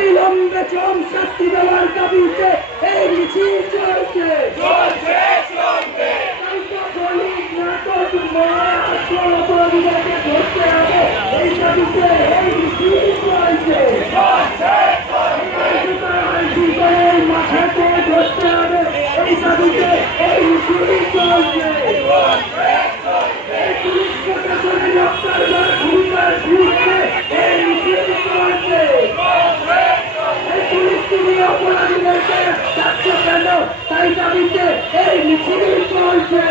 অবিলম্বে চরম শাস্তি দেওয়ার দাবিতে এই মিছিল চলছে। অপরাধীদেরকে ধরতে হবে এই দাবিতে এই মিছিল চলছে। মাঠে ধরতে হবে এই দাবিতে এই মিছিল চলছে। পুলিশ প্রশাসনের রক্ষার ভূমিকার বিরুদ্ধে এই মিছিল চলছে। এই পুলিশ তুমি অপরাধীদেরকে ডাকছো কেন তাই দাবিতে এই মিছিল চলছে।